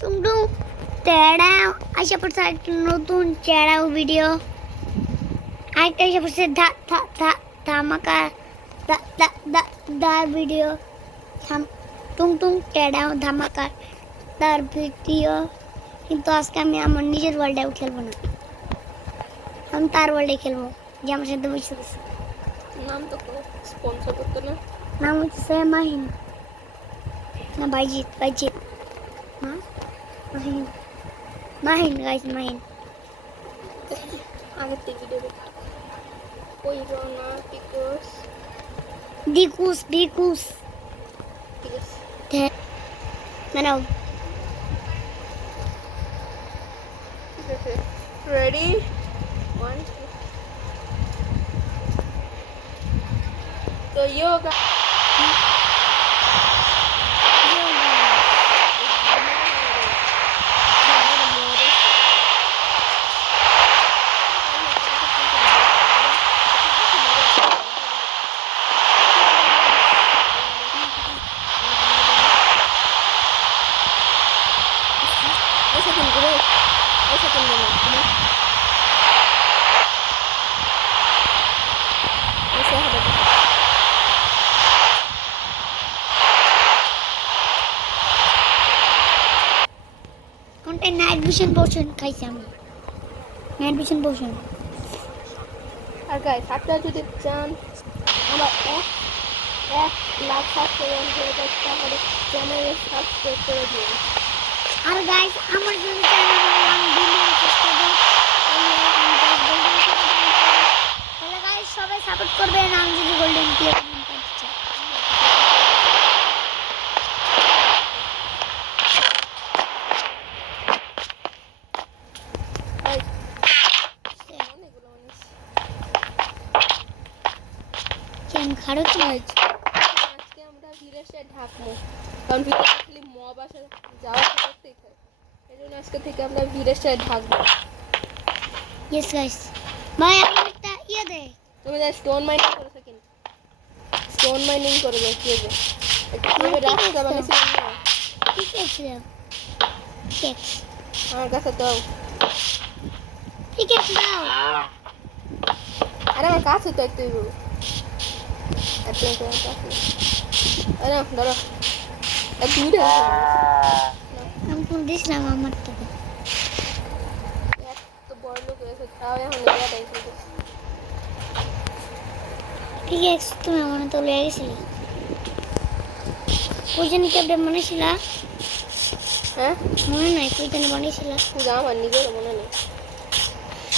টুংটুং তেড়াও আশা করছে একটা নতুন চেড়াও ভিডিও আরেকটা আশা করছে ধামাকা দার ভিডিও টুংটুং তেড়াও ধামাকা তার ভিডিও। কিন্তু আজকে আমি আমার নিজের ওয়ার্ল্ডেও খেলবো না, আমি তার ওয়ার্ল্ডে খেলবো যে আমার সাথে বসে গেছে। নাম তো স্পন্সর করতো না। নাম হচ্ছে মাহিন না বাইজিৎ মাহিন মাহিন গাইস মাহিন। আগের থেকে ভিডিও দেখো ওই না পিকোস ডিকুস ঠিক আছে দাঁড়াও ঠিক আছে রেডি 1 2 তো yoga কোনটা নাইট ভিশন পোর্শন খাইছি আমি, নাইট ভিশন পোর্শন। আর গাইস আপনারা যদি চান আমার 1 লাখ সাবস্ক্রাইবার হয়ে যায় তাহলে চ্যানেলে সাবস্ক্রাইব করে দিন। আর গাইস আমার যদি চ্যানেল 1 বিলিয়ন সাবস্ক্রাইবার তাহলে গাইস সবাই সাপোর্ট করবেন। আমি যদি গোল্ডেন প্লে করতে চাই কেন খারো কি হয়েছে। আজকে আমরা ভিলেজে ঢাকবো, কারণ ভিলেজে খালি মব আসে যাওয়া করতেই থাকে, এই জন্য আজকে থেকে আমরা ভিলেজে ঢাকবো। ইয়েস গাইস ভাই আমি একটা ইয়ে দে তুমি যা স্টোন মাইনিং করেছো কিনা, স্টোন মাইনিং করে দাও কি হবে একটা রাস্তা বানিয়েছিলাম না, ঠিক আছে দাও ঠিক আমার কাছে দাও। ঠিক আছে দাও আরে আমার কাছে তো একটু আরে ধরো দূরে আমি কোন দিস না আমার তো তো বড় লোক হয়েছে তাও এখন এটাই ঠিক আছে তুমি আমার তো লয়ে গেছিলে ওই জন্য কি আপনি মনে ছিল? হ্যাঁ মনে নাই কই জন্য বানিয়েছিল? পূজা আমার নিজের মনে নেই,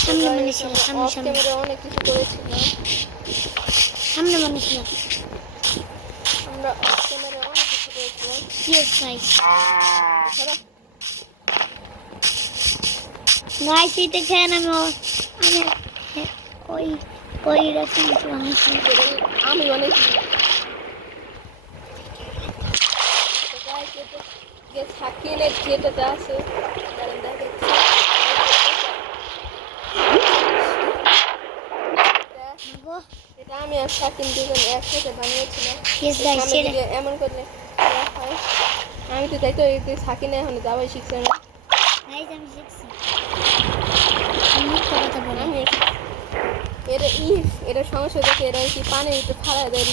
সামনে বানিয়েছিল সামনে ক্যামেরা অনেক কিছু করেছিলাম, সামনে বানিয়েছিল আমরা ক্যামেরা অনেক কিছু করেছিলাম। ইয়েস গাইস ধরো গাইস এটা খেয়ে আমি ওই ওই রকম কিছু বানিয়েছিল আমি বানিয়েছি সাকিনের যেটাতে আছে এটা আমি আর সাকিন দুজন একসাথে বানিয়েছিলাম। এমন করলে হয়, আমি তো তাই তো সাকিনে এখন যাওয়াই শিখছে না। আমি শিখছি আমি কথা বলি আমি এটা সমস্যা দেখে এরা কি পানি একটু ফাড়া দেয়,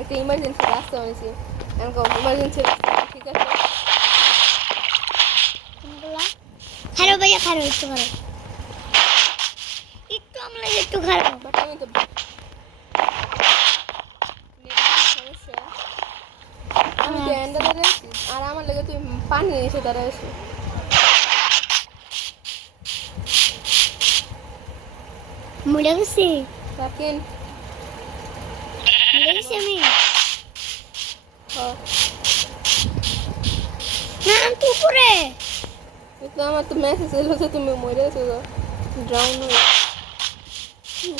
একটা ইমার্জেন্সি রাস্তা হয়েছে এরকম ইমার্জেন্সি ঠিক আছে। হ্যালো ভাইয়া খারাপ একটু খারাপ একটু আমরা একটু খারাপ বাট আমি তো সমস্যা আমি তো এন্ডা দাঁড়াইছি আর আমার লেগে তুই পানি এসে দাঁড়াইছি। মরে গেছি সাকিন মরে গেছি আমি না আমি তো উপরে তো আমার তো মেসেজ এলো যে তুমি মরে গেছো ড্রাউন হয়ে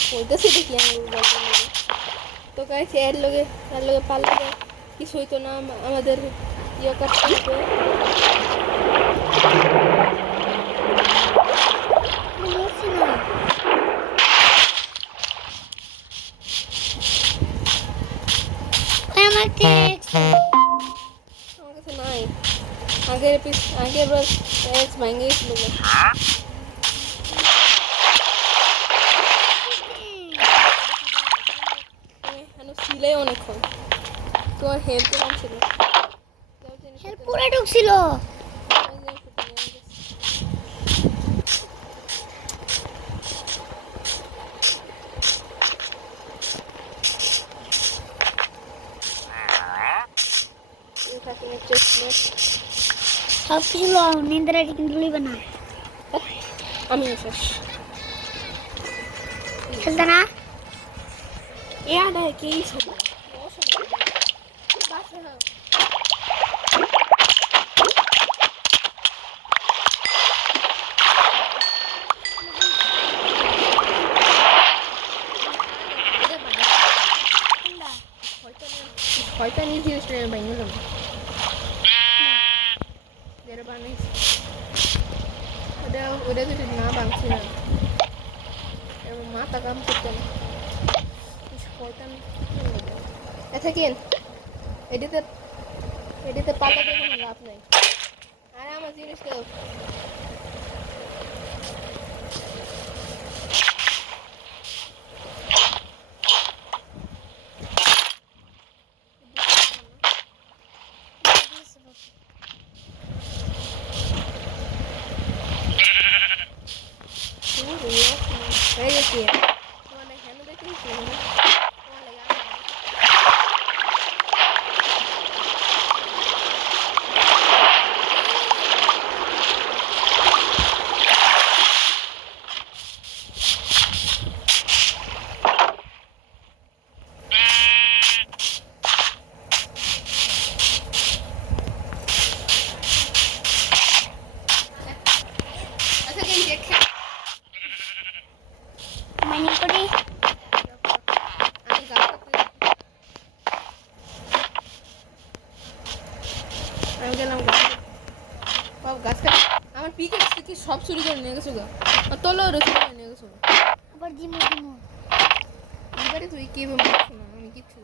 কইতেছি দেখি আমি বলতে তো গাইস এর লগে পারলে কিছু হইতো না, আমাদের ইয়ে করতে হবে। আমাকে আমার কাছে নাই আগের বার এক্স ভেঙে গেছিল ছিলে অনেকক্ষণ তোর হেলথ কম ছিল হেল্প পুরো ঢুকছিল সব কিছু লো নিন্দারা কিন্তু লিবে না আমি শেষ খেলতে না এটা কি ছিল হয়তো নিয়ে জিনিস ভেঙে যাবো ওটা যদি না ভাঙছি না মাথা কাম করতে না শয়তান কেন এটিতে পাল্লা দিয়ে কোনো লাভ নাই আরে আমার জিনিস কেউ হয়ে গেছে তোমার কেন দেখিস তোমার লাগে মানে করে আমি গেলাম গাছ আমার পিকে কি সব চুরি করে নিয়ে গেছো গা তোলো চুরি করে নিয়ে গেছো আবার দিমু এবারে তুই কি বলছিস না আমি কিচ্ছু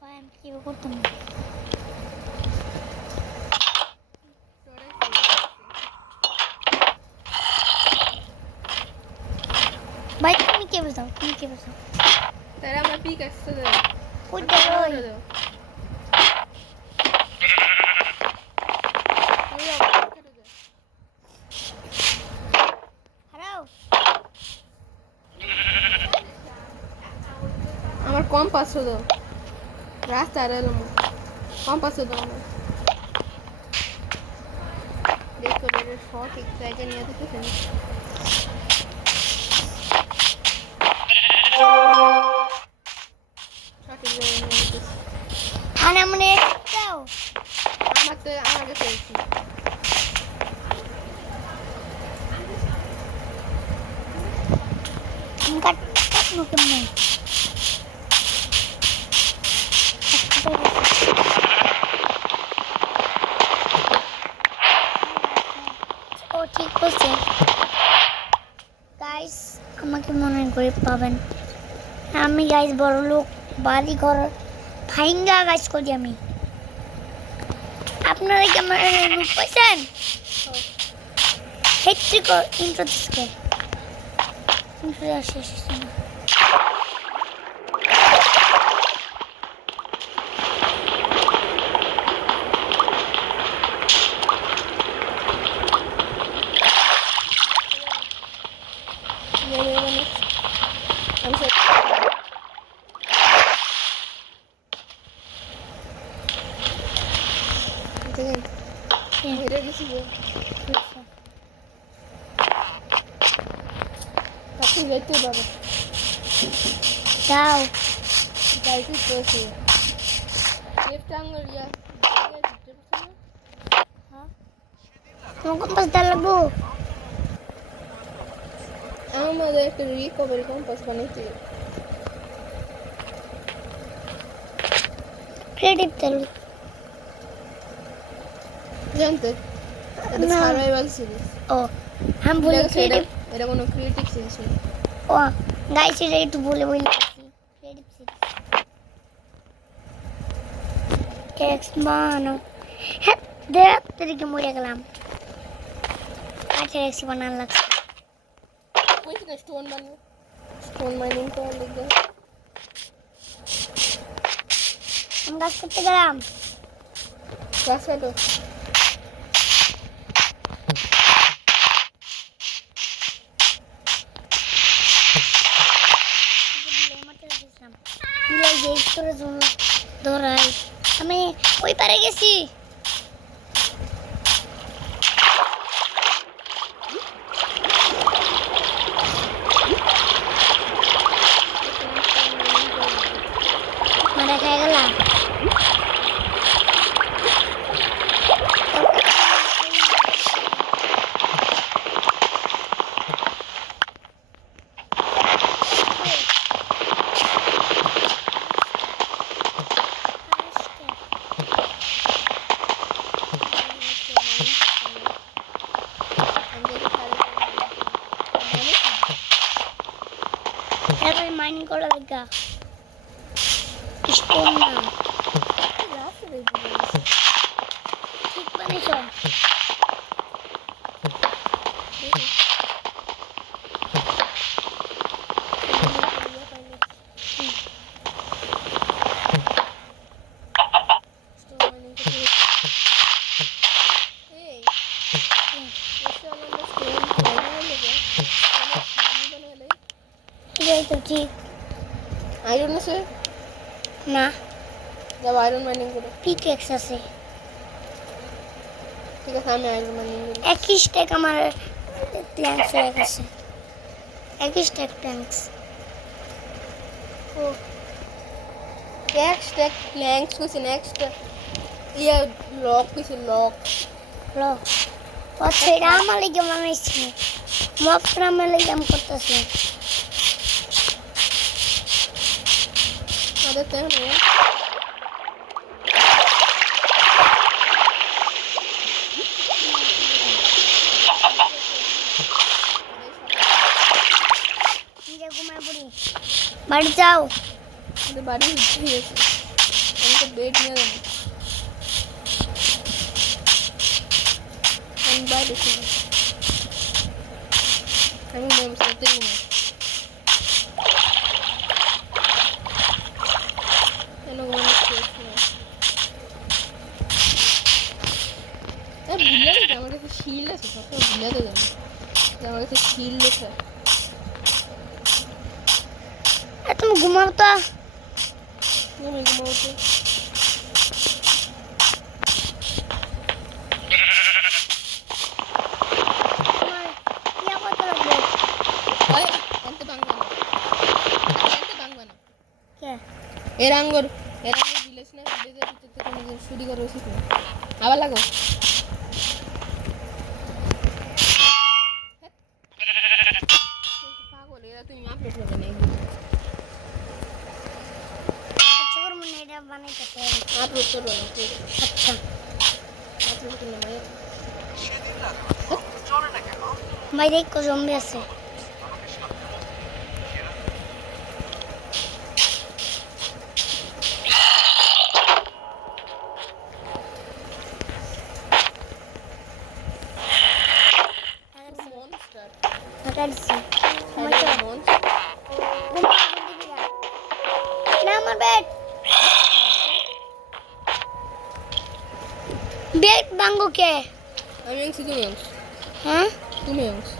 ভাই আমি কি করতাম ভাই তুমি কে বসাও তারা আমরা পিক আসতে দেব ওই দেখো হারাও আমার কম 500 দাও রাস্তা আর এলাম কম 500 দাও আমার দেখো রে সঠিক জায়গায় নিয়ে যেতেছেন সঠিক জায়গায় নিয়ে যেতেছে আনা মনে দাও আমার কাছে আছে আমি কাট কেমনে ও ঠিক আছে গাইস আমাকে মনে করে পাবেন আমি গাইস বড় লোক বাড়ি ঘর ফাইঙ্গা গাইস করি আমি আপনারা কি আমার লুক পাইছেন হেট্রিক ইন্ট্রো দিচ্ছে ইন্ট্রো শেষ না হেরে গেছি আপনি যেতে পারো দাও যাইতে তো লেফট আঙ্গুল ইয়া তোমার কম্পাস দা লাগবো আমাদের একটা রিকভারি কম্পাস বানাইতে ক্রিয়েটিভ তেল জানতে এটা না। সার্ভাইভাল সিরিজ ও हम बोले क्रिएटिव এটা কোনো ক্রিয়েটিভ সিরিজ না ओ गाइस ये तो बोले क्रिएटिव सीरीज एक्स मान হ্যাঁ দেখ তোকে মরে গেলাম আচ্ছা রেসি বানান লাগছে ওইখানে স্টোন বানাবো স্টোন মাইনিং করার লেগে আমি কাজ করতে গেলাম গাছ কাটো ধরাই আমি ওই পারে গেছি মারা খেয়ে গেলাম এবার মাইনিং করা লাগা স্টোন না ঠিক বানিয়েছ এই তো ঠিক আয়রন আছে না যাও আয়রন মাইনিং করো পিকেক্স আছে ঠিক আছে আমি আয়রন মাইনিং করি 21 টাকা আমার প্ল্যাঙ্কস হয়ে গেছে 21 টাকা প্ল্যাঙ্কস ও নেক্সট প্ল্যাঙ্কস কইছে নেক্সট ইয়া লক কইছে লক লো ও সেটা আমার লেগে বানাইছি মফটা আমার লেগে আমি করতেছি আমাদের তো এখন নিজে ঘুমায় পড়ি বাড়ি যাও আমাদের বাড়ি উঠে গেছে আমি তো বেড নিয়ে যাবো আমি বাইরে ছিল আমি ঘুমাবো সাথে ঘুমাবো কেন ঘুমানো ভুলে গেছে আমার কাছে শিল্ড আছে সবসময় ভুলে তো জানি আমার কাছে শিল্ড আছে তুমি ঘুমাও তো আমি ঘুমাবো তো তোমার ইয়া কত লাগবে আনতে ভাঙবে না কে এর আঙ্গুর ভিলেজ না ভিলেজের ভিতর থেকে নিজের চুরি করা উচিত না আবার লাগো পাগল এরা তুমি আপলোড করবে না ছোট মনে এটা বানাইতেছে আপলোড করবে না আচ্ছা আপলোড করলে মায়ের ভাই দেখো জম্বি আছে মনস্টার হাঁটাচ্ছি মনস্টার না আমার বেড বেড ভাঙ্গো কে আমি আনছি তুমি আনছো হ্যাঁ তুমি আনছো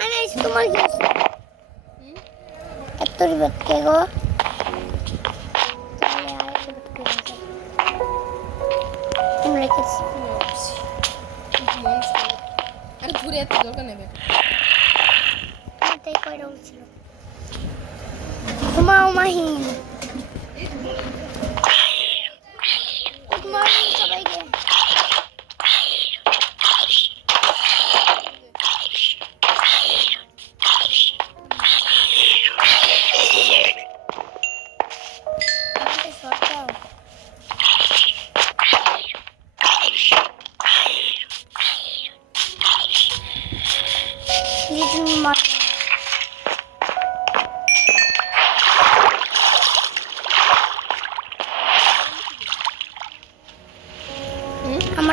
আমি আইছি তোমার কি আছে হুম এত বেড কে গো তাহলে আর একটা বেড কে আছে তুমি রেখেছি তুমি আনছি মনস্টার আরে ঘুরে এত দরকার নেবে আমার তাই কয়টা উঠছিল ঘুমাও মাহিন গুড মর্নিং সবাইকে আমাকে সরকাও লিটল মার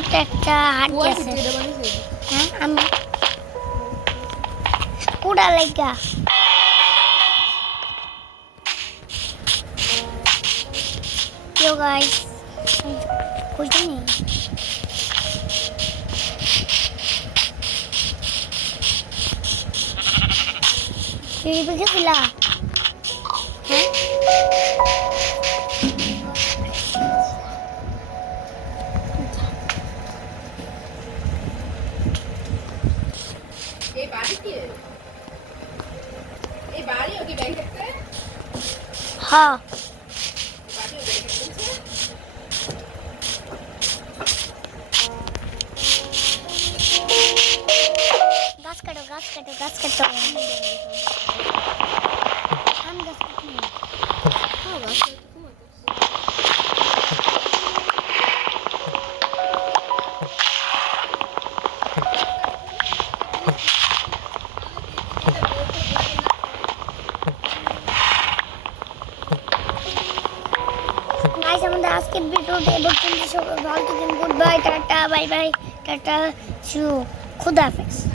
আমার তো একটা হাড্ডি ওই আছে। ভিডিওটা বানিয়েছে হ্যাঁ আমি কুড়া লাগা Yo guys, कुछ नहीं ये भी क्या खिला हैं এই বাড়ি কি এই বাড়ি ওকে ব্যাংক থেকে हाँ বাড়ি ওকে ব্যাংক থেকে घास कटो हम घास कटने হ্যাঁ গাছ তোমার गाइस আমাদের আজকের ভিডিওটা এবার পর্যন্ত সবাই ভালো থাকুন good bye tata bye bye tata শু খুদা হাফেজ